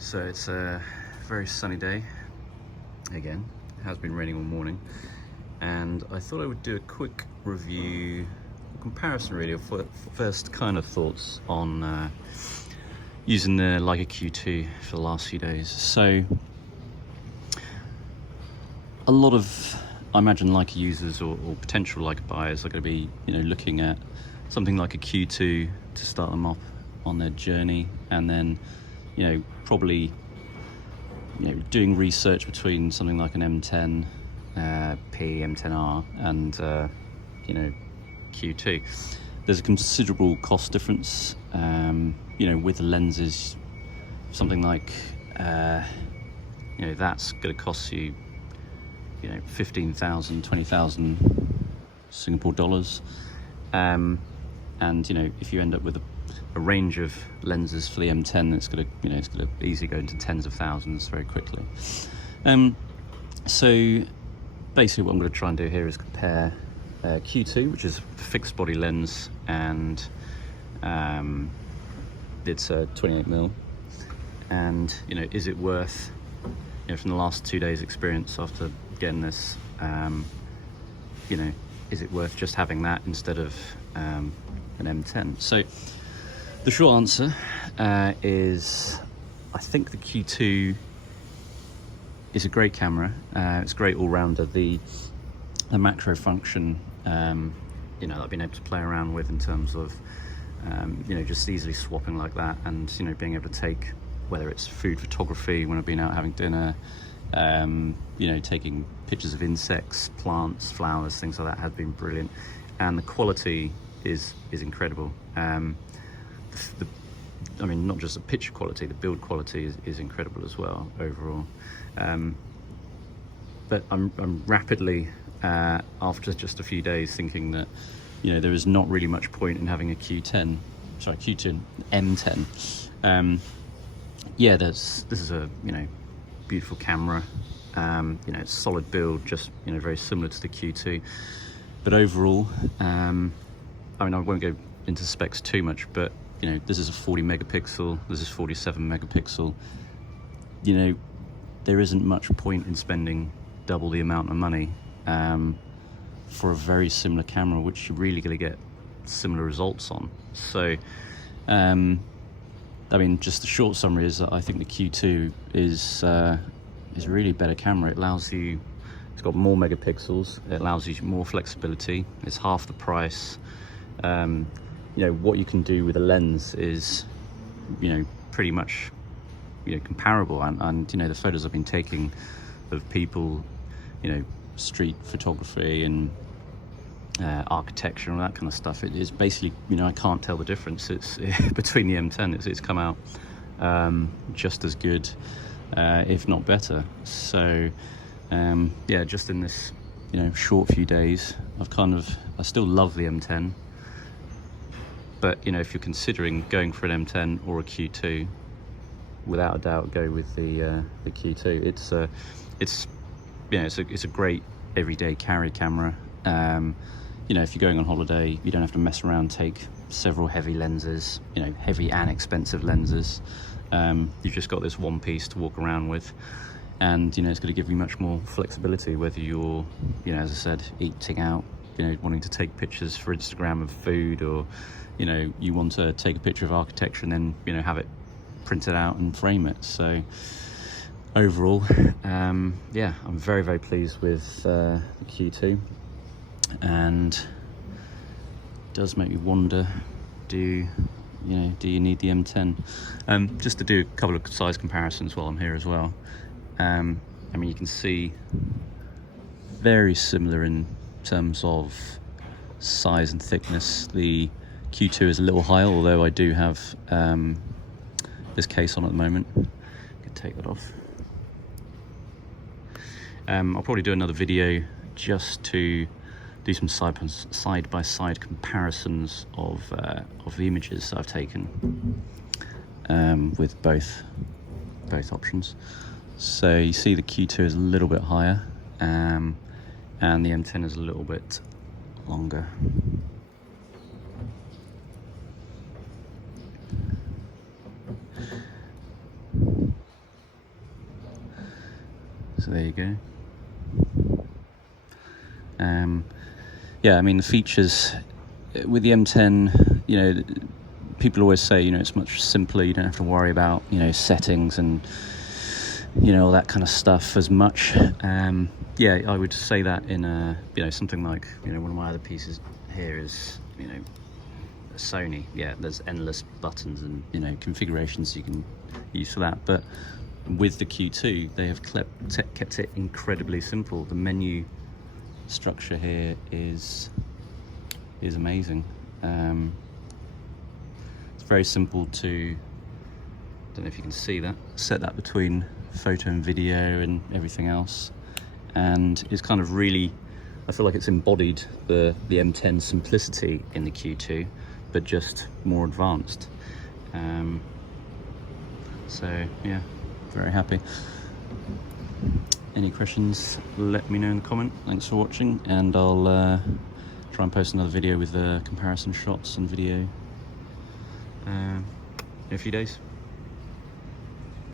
So it's a very sunny day again. It has been raining all morning, and I thought I would do a quick review, comparison really, of first kind of thoughts on using the Leica Q2 for the last few days. So a lot of, I imagine, Leica users or potential Leica buyers are going to be, looking at something like a Q2 to start them off on their journey, and then probably doing research between something like an M10 P, M10R and Q2. There's a considerable cost difference, with the lenses. Something like that's going to cost you 15,000, 20,000 Singapore dollars, and if you end up with a range of lenses for the M10, it's going to easily go into tens of thousands very quickly. So basically what I'm going to try and do here is compare Q2, which is a fixed body lens, and it's a 28mm, and is it worth, from the last 2 days experience after getting this, is it worth just having that instead of an M10? So the short answer is I think the Q2 is a great camera. It's great all-rounder. The macro function, that I've been able to play around with in terms of, just easily swapping like that, and being able to take, whether it's food photography when I've been out having dinner, taking pictures of insects, plants, flowers, things like that, has been brilliant, and the quality is incredible. I mean, not just the picture quality, the build quality is incredible as well overall. But I'm rapidly, after just a few days, thinking that there is not really much point in having a Q10, M10. This is a beautiful camera. It's solid build, just very similar to the Q2. But overall, I mean, I won't go into specs too much, but this is a 40 megapixel, this is 47 megapixel. There isn't much point in spending double the amount of money for a very similar camera, which you're really going to get similar results on. So I mean, just the short summary is that I think the Q2 is really a better camera. It allows you, it's got more megapixels, it allows you more flexibility, it's half the price. What you can do with a lens is pretty much comparable, and the photos I've been taking of people, street photography and architecture and all that kind of stuff, it is basically, I can't tell the difference. It's between the M10, it's come out just as good, if not better. So just in this short few days, I still love the M10, but if you're considering going for an M10 or a Q2, without a doubt go with the Q2. It's a great everyday carry camera. If you're going on holiday, you don't have to mess around, take several heavy lenses, heavy and expensive lenses. You've just got this one piece to walk around with, and it's going to give you much more flexibility, whether you're, as I said, eating out, wanting to take pictures for Instagram of food, or you want to take a picture of architecture and then have it printed out and frame it. So overall, I'm very, very pleased with the Q2, and it does make me wonder, do you need the M10? Just to do a couple of size comparisons while I'm here as well. I mean, you can see very similar in terms of size and thickness. The Q2 is a little higher, although I do have this case on at the moment. I can take that off. I'll probably do another video just to do some side-by-side comparisons of the images that I've taken with both options. So you see the Q2 is a little bit higher, and the M10 is a little bit longer. So there you go. Yeah, I mean, the features with the M10, you know, people always say, you know, it's much simpler. You don't have to worry about, you know, settings and, you know, all that kind of stuff as much. Yeah, I would say that in you know, something like, you know, one of my other pieces here is, you know, a Sony. Yeah, there's endless buttons and, you know, configurations you can use for that. But with the Q2, they have kept it incredibly simple. The menu structure here is amazing. It's very simple to, don't know if you can see that, set that between photo and video and everything else, and it's kind of really, I feel like it's embodied the M10 simplicity in the Q2, but just more advanced. So yeah, very happy. Any questions, let me know in the comment. Thanks for watching, and I'll try and post another video with comparison shots and video in a few days.